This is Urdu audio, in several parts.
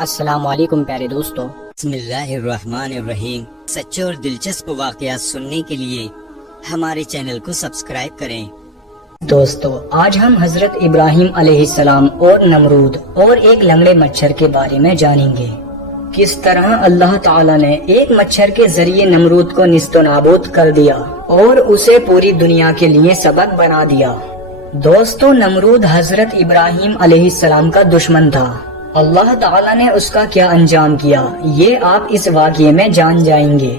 السلام علیکم پیارے دوستو، بسم اللہ الرحمن الرحیم۔ سچے اور دلچسپ واقعات سننے کے لیے ہمارے چینل کو سبسکرائب کریں۔ دوستو آج ہم حضرت ابراہیم علیہ السلام اور نمرود اور ایک لنگڑے مچھر کے بارے میں جانیں گے۔ کس طرح اللہ تعالیٰ نے ایک مچھر کے ذریعے نمرود کو نیست و نابود کر دیا اور اسے پوری دنیا کے لیے سبق بنا دیا۔ دوستو نمرود حضرت ابراہیم علیہ السلام کا دشمن تھا۔ اللہ تعالیٰ نے اس کا کیا انجام کیا یہ آپ اس واقعے میں جان جائیں گے۔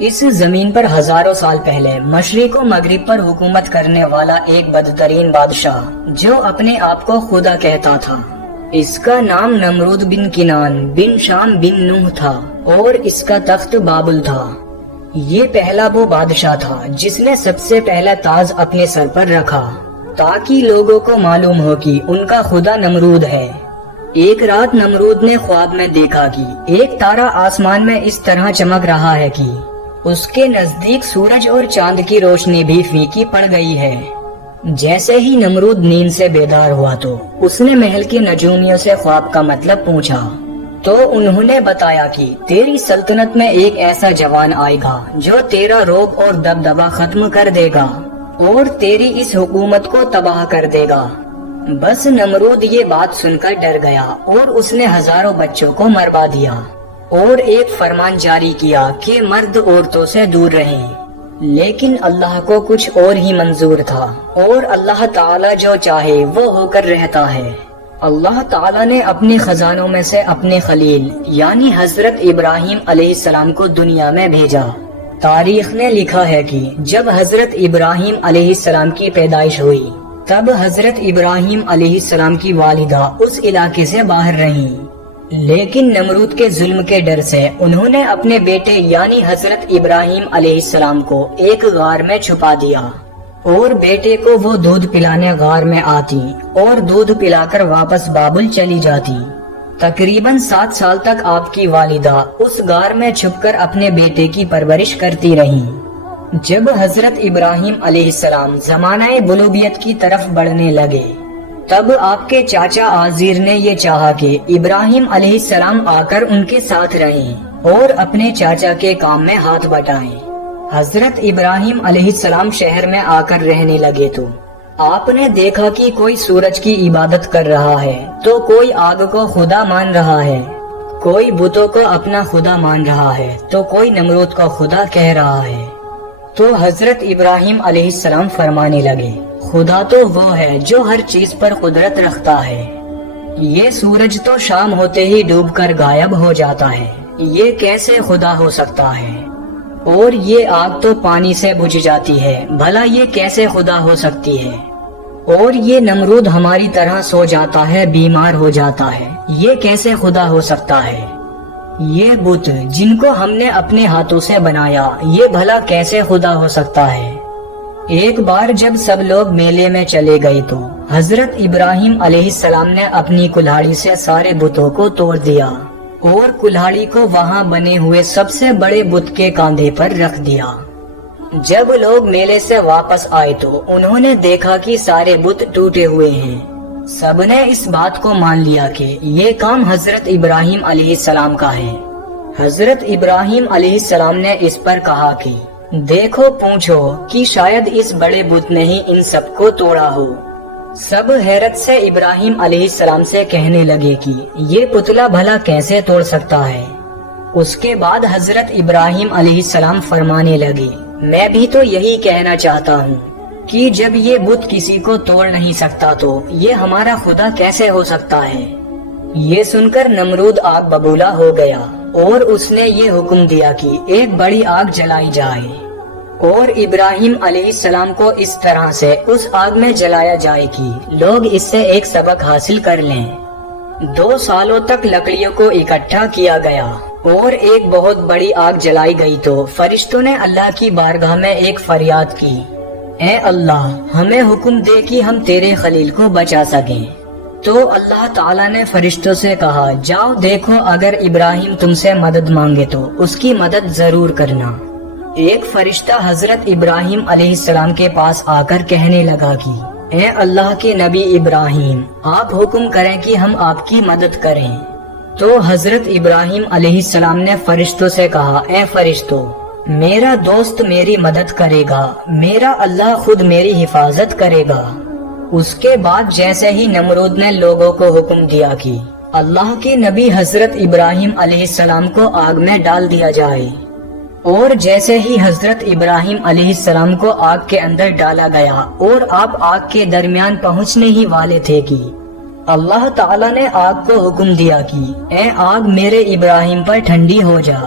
اس زمین پر ہزاروں سال پہلے مشرق و مغرب پر حکومت کرنے والا ایک بدترین بادشاہ جو اپنے آپ کو خدا کہتا تھا، اس کا نام نمرود بن کنان بن شام بن نوح تھا اور اس کا تخت بابل تھا۔ یہ پہلا وہ بادشاہ تھا جس نے سب سے پہلا تاج اپنے سر پر رکھا تاکہ لوگوں کو معلوم ہو کہ ان کا خدا نمرود ہے۔ ایک رات نمرود نے خواب میں دیکھا کہ ایک تارا آسمان میں اس طرح چمک رہا ہے کہ اس کے نزدیک سورج اور چاند کی روشنی بھی پھیکی پڑ گئی ہے۔ جیسے ہی نمرود نیند سے بیدار ہوا تو اس نے محل کے نجومیوں سے خواب کا مطلب پوچھا تو انہوں نے بتایا کہ تیری سلطنت میں ایک ایسا جوان آئے گا جو تیرا رعب اور دبدبا ختم کر دے گا اور تیری اس حکومت کو تباہ کر دے گا۔ بس نمرود یہ بات سن کر ڈر گیا اور اس نے ہزاروں بچوں کو مروا دیا اور ایک فرمان جاری کیا کہ مرد عورتوں سے دور رہیں۔ لیکن اللہ کو کچھ اور ہی منظور تھا اور اللہ تعالیٰ جو چاہے وہ ہو کر رہتا ہے۔ اللہ تعالیٰ نے اپنے خزانوں میں سے اپنے خلیل یعنی حضرت ابراہیم علیہ السلام کو دنیا میں بھیجا۔ تاریخ نے لکھا ہے کہ جب حضرت ابراہیم علیہ السلام کی پیدائش ہوئی تب حضرت ابراہیم علیہ السلام کی والدہ اس علاقے سے باہر رہیں، لیکن نمرود کے ظلم کے ڈر سے انہوں نے اپنے بیٹے یعنی حضرت ابراہیم علیہ السلام کو ایک غار میں چھپا دیا اور بیٹے کو وہ دودھ پلانے غار میں آتی اور دودھ پلا کر واپس بابل چلی جاتی۔ تقریباً 7 سال تک آپ کی والدہ اس غار میں چھپ کر اپنے بیٹے کی پرورش کرتی رہیں۔ جب حضرت ابراہیم علیہ السلام زمانہ بلوغیت کی طرف بڑھنے لگے تب آپ کے چاچا آزیر نے یہ چاہا کہ ابراہیم علیہ السلام آ کر ان کے ساتھ رہیں اور اپنے چاچا کے کام میں ہاتھ بٹائیں۔ حضرت ابراہیم علیہ السلام شہر میں آ کر رہنے لگے تو آپ نے دیکھا کہ کوئی سورج کی عبادت کر رہا ہے تو کوئی آگ کو خدا مان رہا ہے، کوئی بتوں کو اپنا خدا مان رہا ہے تو کوئی نمرود کو خدا کہہ رہا ہے۔ تو حضرت ابراہیم علیہ السلام فرمانے لگے، خدا تو وہ ہے جو ہر چیز پر قدرت رکھتا ہے۔ یہ سورج تو شام ہوتے ہی ڈوب کر غائب ہو جاتا ہے، یہ کیسے خدا ہو سکتا ہے؟ اور یہ آگ تو پانی سے بجھ جاتی ہے، بھلا یہ کیسے خدا ہو سکتی ہے؟ اور یہ نمرود ہماری طرح سو جاتا ہے، بیمار ہو جاتا ہے، یہ کیسے خدا ہو سکتا ہے؟ یہ بت جن کو ہم نے اپنے ہاتھوں سے بنایا یہ بھلا کیسے خدا ہو سکتا ہے؟ ایک بار جب سب لوگ میلے میں چلے گئے تو حضرت ابراہیم علیہ السلام نے اپنی کلہاڑی سے سارے بتوں کو توڑ دیا اور کلہاڑی کو وہاں بنے ہوئے سب سے بڑے بت کے کاندھے پر رکھ دیا۔ جب لوگ میلے سے واپس آئے تو انہوں نے دیکھا کہ سارے بت ٹوٹے ہوئے ہیں۔ سب نے اس بات کو مان لیا کہ یہ کام حضرت ابراہیم علیہ السلام کا ہے۔ حضرت ابراہیم علیہ السلام نے اس پر کہا کہ دیکھو پوچھو کہ شاید اس بڑے بت نے ہی ان سب کو توڑا ہو۔ سب حیرت سے ابراہیم علیہ السلام سے کہنے لگے کہ یہ پتلا بھلا کیسے توڑ سکتا ہے؟ اس کے بعد حضرت ابراہیم علیہ السلام فرمانے لگے، میں بھی تو یہی کہنا چاہتا ہوں کہ جب یہ بت کسی کو توڑ نہیں سکتا تو یہ ہمارا خدا کیسے ہو سکتا ہے؟ یہ سن کر نمرود آگ ببولا ہو گیا اور اس نے یہ حکم دیا کہ ایک بڑی آگ جلائی جائے اور ابراہیم علیہ السلام کو اس طرح سے اس آگ میں جلایا جائے کہ لوگ اس سے ایک سبق حاصل کر لیں۔ 2 سالوں تک لکڑیوں کو اکٹھا کیا گیا اور ایک بہت بڑی آگ جلائی گئی تو فرشتوں نے اللہ کی بارگاہ میں ایک فریاد کی، اے اللہ ہمیں حکم دے کہ ہم تیرے خلیل کو بچا سکیں۔ تو اللہ تعالیٰ نے فرشتوں سے کہا، جاؤ دیکھو اگر ابراہیم تم سے مدد مانگے تو اس کی مدد ضرور کرنا۔ ایک فرشتہ حضرت ابراہیم علیہ السلام کے پاس آ کر کہنے لگا کہ اے اللہ کے نبی ابراہیم، آپ حکم کریں کہ ہم آپ کی مدد کریں۔ تو حضرت ابراہیم علیہ السلام نے فرشتوں سے کہا، اے فرشتوں، میرا دوست میری مدد کرے گا، میرا اللہ خود میری حفاظت کرے گا۔ اس کے بعد جیسے ہی نمرود نے لوگوں کو حکم دیا کہ اللہ کے نبی حضرت ابراہیم علیہ السلام کو آگ میں ڈال دیا جائے، اور جیسے ہی حضرت ابراہیم علیہ السلام کو آگ کے اندر ڈالا گیا اور آپ آگ کے درمیان پہنچنے ہی والے تھے کہ اللہ تعالیٰ نے آگ کو حکم دیا کہ اے آگ میرے ابراہیم پر ٹھنڈی ہو جا،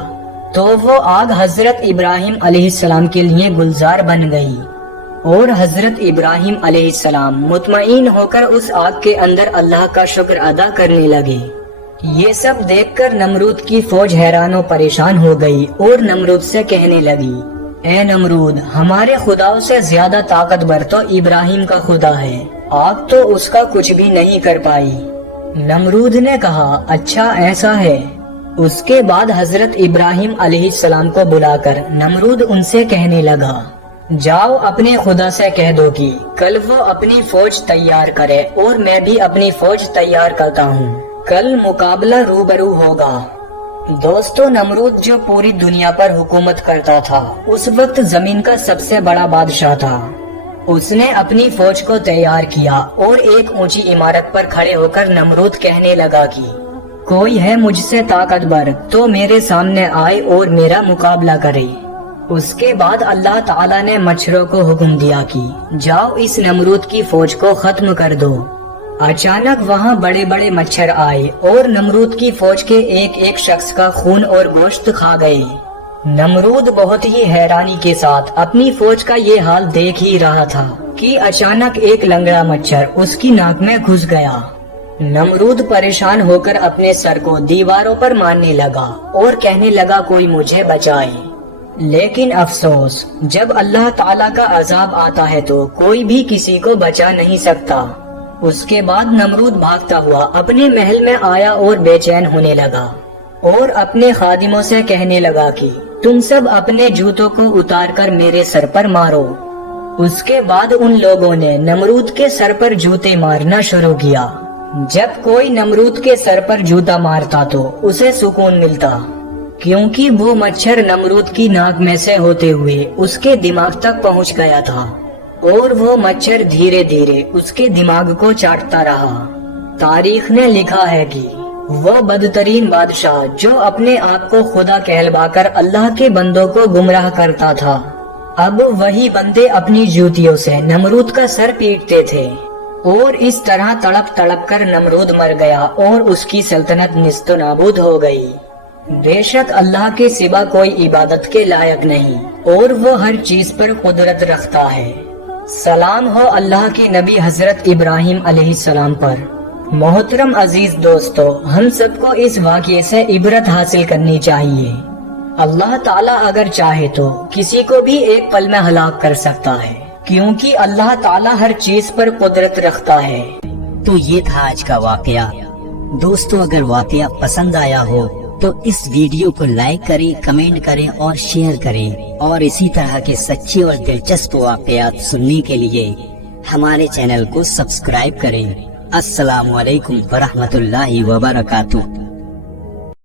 تو وہ آگ حضرت ابراہیم علیہ السلام کے لیے گلزار بن گئی، اور حضرت ابراہیم علیہ السلام مطمئن ہو کر اس آگ کے اندر اللہ کا شکر ادا کرنے لگے۔ یہ سب دیکھ کر نمرود کی فوج حیران و پریشان ہو گئی اور نمرود سے کہنے لگی، اے نمرود، ہمارے خداؤں سے زیادہ طاقتور تو ابراہیم کا خدا ہے، آگ تو اس کا کچھ بھی نہیں کر پائی۔ نمرود نے کہا، اچھا ایسا ہے۔ اس کے بعد حضرت ابراہیم علیہ السلام کو بلا کر نمرود ان سے کہنے لگا، جاؤ اپنے خدا سے کہہ دو کہ کل وہ اپنی فوج تیار کرے اور میں بھی اپنی فوج تیار کرتا ہوں، کل مقابلہ روبرو ہوگا۔ دوستو، نمرود جو پوری دنیا پر حکومت کرتا تھا، اس وقت زمین کا سب سے بڑا بادشاہ تھا۔ اس نے اپنی فوج کو تیار کیا اور ایک اونچی عمارت پر کھڑے ہو کر نمرود کہنے لگا کہ کوئی ہے مجھ سے طاقتور تو میرے سامنے آئے اور میرا مقابلہ کرے۔ اس کے بعد اللہ تعالیٰ نے مچھروں کو حکم دیا کہ جاؤ اس نمرود کی فوج کو ختم کر دو۔ اچانک وہاں بڑے بڑے مچھر آئے اور نمرود کی فوج کے ایک ایک شخص کا خون اور گوشت کھا گئے۔ نمرود بہت ہی حیرانی کے ساتھ اپنی فوج کا یہ حال دیکھ ہی رہا تھا کہ اچانک ایک لنگڑا مچھر اس کی ناک میں گھس گیا۔ نمرود پریشان ہو کر اپنے سر کو دیواروں پر مارنے لگا اور کہنے لگا، کوئی مجھے بچائے۔ لیکن افسوس، جب اللہ تعالیٰ کا عذاب آتا ہے تو کوئی بھی کسی کو بچا نہیں سکتا۔ اس کے بعد نمرود بھاگتا ہوا اپنے محل میں آیا اور بے چین ہونے لگا اور اپنے خادموں سے کہنے لگا کہ تم سب اپنے جوتوں کو اتار کر میرے سر پر مارو۔ اس کے بعد ان لوگوں نے نمرود کے سر پر جوتے مارنا شروع کیا۔ جب کوئی نمرود کے سر پر جوتا مارتا تو اسے سکون ملتا، کیونکہ وہ مچھر نمرود کی ناک میں سے ہوتے ہوئے اس کے دماغ تک پہنچ گیا تھا، اور وہ مچھر دھیرے دھیرے اس کے دماغ کو چاٹتا رہا۔ تاریخ نے لکھا ہے کہ وہ بدترین بادشاہ جو اپنے آپ کو خدا کہلوا کر اللہ کے بندوں کو گمراہ کرتا تھا، اب وہی بندے اپنی جوتیوں سے نمرود کا سر پیٹتے تھے، اور اس طرح تڑپ تڑپ کر نمرود مر گیا اور اس کی سلطنت نیست و نابود ہو گئی۔ بے شک اللہ کے سوا کوئی عبادت کے لائق نہیں، اور وہ ہر چیز پر قدرت رکھتا ہے۔ سلام ہو اللہ کے نبی حضرت ابراہیم علیہ السلام پر۔ محترم عزیز دوستو، ہم سب کو اس واقعے سے عبرت حاصل کرنی چاہیے۔ اللہ تعالیٰ اگر چاہے تو کسی کو بھی ایک پل میں ہلاک کر سکتا ہے، کیونکہ اللہ تعالیٰ ہر چیز پر قدرت رکھتا ہے۔ تو یہ تھا آج کا واقعہ۔ دوستو، اگر واقعہ پسند آیا ہو تو اس ویڈیو کو لائک کریں، کمنٹ کریں اور شیئر کریں، اور اسی طرح کے سچے اور دلچسپ واقعات سننے کے لیے ہمارے چینل کو سبسکرائب کریں۔ السلام علیکم ورحمۃ اللہ وبرکاتہ۔